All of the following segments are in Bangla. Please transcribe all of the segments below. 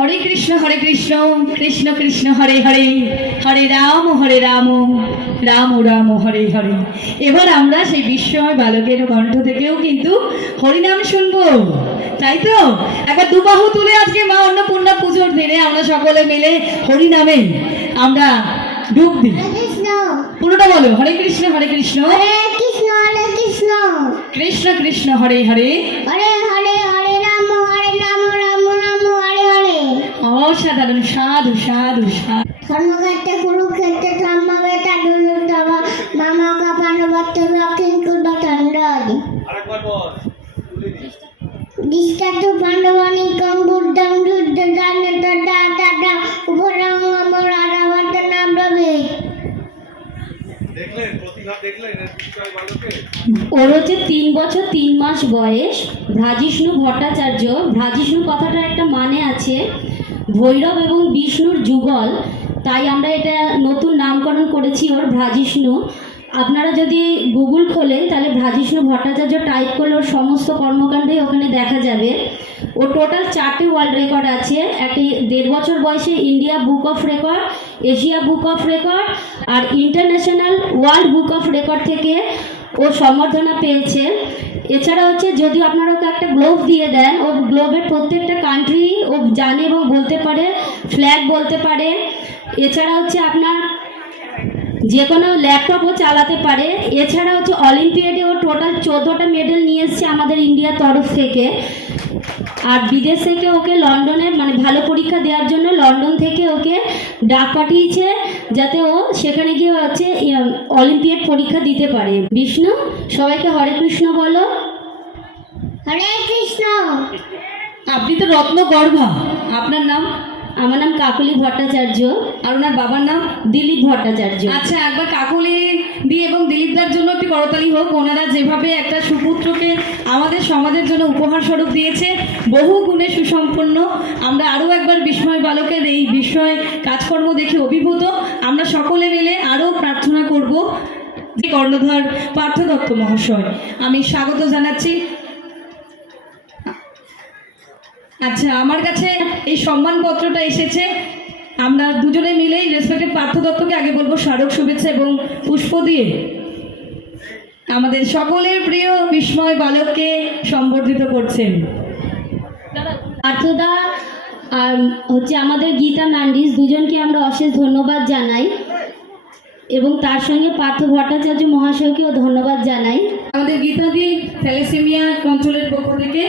হরে কৃষ্ণ কৃষ্ণ কৃষ্ণ হরে হরে, হরে রাম রাম রাম হরে হরে। এবার আমরা সেই বিস্ময় বালকের কণ্ঠ থেকেও কিন্তু হরিনাম শুনবো, তাই তো? একবার দুবাহু তুলে আজকে মা অন্নপূর্ণা পুজোর দিনে আমরা সকলে মিলে হরিনামে আমরা ডুব দিই। পুরোটা বলো, হরে কৃষ্ণ কৃষ্ণ কৃষ্ণ কৃষ্ণ হরে হরে, অসাধারণ, সাধু সাধু সাধু। ধর্মক্ষেত্রে কুরুক্ষেত্রে ধর্মবেতা দুর্যোধন মামা কাপানবত্ত দক্ষিণ পূর্ব চন্দ্রাদি দৃষ্টাতু পাণ্ডবানি কম বুদ্ধং যুদ্ধ জানেত দাতা উপরঙ্গম রাধাবত নাব্রবে। ওর হচ্ছে 3 বছর 3 মাস বয়স, ভ্রাজিষ্ণু ভট্টাচার্য। ভ্রাজিষ্ণু কথাটার একটা মানে আছে ভৈরব এবং বিষ্ণুর যুগল, তাই আমরা এটা নতুন নামকরণ করেছি ওর ভ্রাজিষ্ণু। আপনারা যদি গুগল খোলেন তাহলে ভ্রাজিষ্ণু ভট্টাচার্য টাইপ করলে ওর সমস্ত কর্মকাণ্ডই ওখানে দেখা যাবে। ওর টোটাল 4টে ওয়ার্ল্ড রেকর্ড আছে। একটি 1.5 বছর বয়সে India book of record, Asia book of record আর international world book of record থেকে ও সম্বর্ধনা পেয়েছে। এছাড়া হচ্ছে যদি আপনারা ওকে একটা গ্লোব দিয়ে দেন, ও গ্লোবের প্রত্যেকটা কান্ট্রি ও জানে এবং বলতে পারে, ফ্ল্যাগ বলতে পারে। এছাড়া হচ্ছে আপনার যে কোনো ল্যাপটপও চালাতে পারে। এছাড়া হচ্ছে অলিম্পিয়াডে ও টোটাল 14টা মেডেল নিয়ে এসছে আমাদের ইন্ডিয়ার তরফ থেকে। আর বিদেশ থেকে ওকে লন্ডনে মানে ভালো পরীক্ষা দেওয়ার জন্য লন্ডন থেকে ওকে ডাক পাঠিয়েছে যাতে ও সেখানে গিয়ে হচ্ছে অলিম্পিয়াড পরীক্ষা দিতে পারে। বিষ্ণু, সবাইকে হরে কৃষ্ণ বলো। হরে কৃষ্ণ। আপনি তো রত্ন গর্ভা, আপনার নাম? আমার নাম কাকলি ভট্টাচার্য। আর ওনার বাবার নাম? দিলীপ ভট্টাচার্য। আচ্ছা, একবার কাকলি দিয়ে এবং দিলীপদার জন্য একটি করতালি হোক। ওনারা যেভাবে একটা সুপুত্রকে আমাদের সমাজের জন্য উপহার স্বরূপ দিয়েছে, বহু গুণে সুসম্পন্ন। আমরা আরও একবার বিস্ময় বালকের এই বিস্ময় কাজকর্ম দেখে অভিভূত। আমরা সকলে মিলে আরও প্রার্থনা করব যে কর্ণধার পার্থ দত্ত মহাশয়, আমি স্বাগত জানাচ্ছি। আচ্ছা, আমার কাছে এই সম্মানপত্রটা এসেছে। আমরা দুজনে মিলেই রেসপেক্টেড পার্থ দত্তকে আগে বলবো স্মারক শুভেচ্ছা এবং পুষ্প দিয়ে আমাদের সকলের প্রিয় বিস্ময় বালককে সম্বর্ধিত করছেন। পার্থদা আর হচ্ছে আমাদের গীতা ম্যান্ডিস, দুজনকে আমরা অশেষ ধন্যবাদ জানাই এবং তার সঙ্গে পার্থ ভট্টাচার্য মহাশয়কেও ধন্যবাদ জানাই। আমাদের গীতাদি থ্যালাসেমিয়া অঞ্চলের পক্ষ থেকে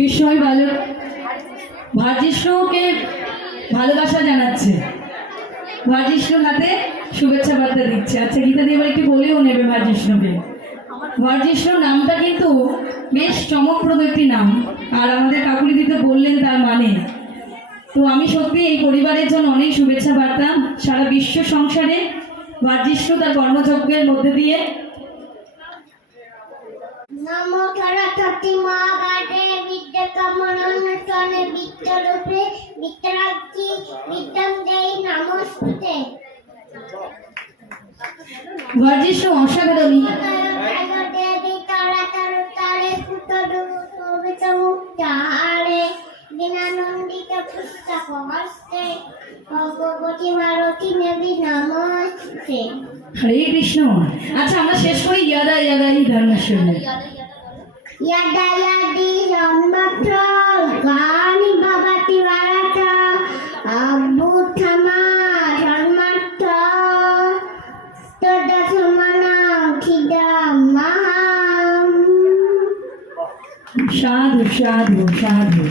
বিস্ময় বালক ভাজিষ্ণুকে ভালোবাসা জানাচ্ছে, ভাজিষ্ণুর হাতে শুভেচ্ছা বার্তা দিচ্ছে। আচ্ছা, গীতাদি এবার একটু বলেও নেবে ভাজিষ্ণুকে। ভাজিষ্ণু নামটা কিন্তু বেশ চমকপ্রদ একটি নাম, আর আমাদের কাকুলি দিতে বললেন তার মানে। তো আমি সত্যি এই পরিবারের জন্য অনেক শুভেচ্ছা বার্তা। সারা বিশ্ব সংসারে ভাজিষ্ণু তার কর্মযজ্ঞের মধ্যে দিয়ে নমো সরস্বতী মহাভারতে বিদ্যাকামনানুষ্ঠানে বিদ্যারূপে বিদ্যারাজ্ঞী বিদ্যাং দেহি নমস্তুতে। ভাজিষ্ণু অসাধারণ। দেবী তারাতর তারে পুতরু শোভিত মুক্তাহারে দীনানন্দিত পুস্তক হস্তে ভগবতী ভারতী দেবী নমস্তুতে। হরে কৃষ্ণ। আচ্ছা, আমরা শেষ করি ইয়াদা ইয়াদা হি ধর্মস্য। ইয়াদা ইয়াদি জন্মত্র গানি ভবতি ভারত অভ্যুত্থামা জন্মাত্র তদসমনা খিদাম মহাম। সাধু সাধু সাধু।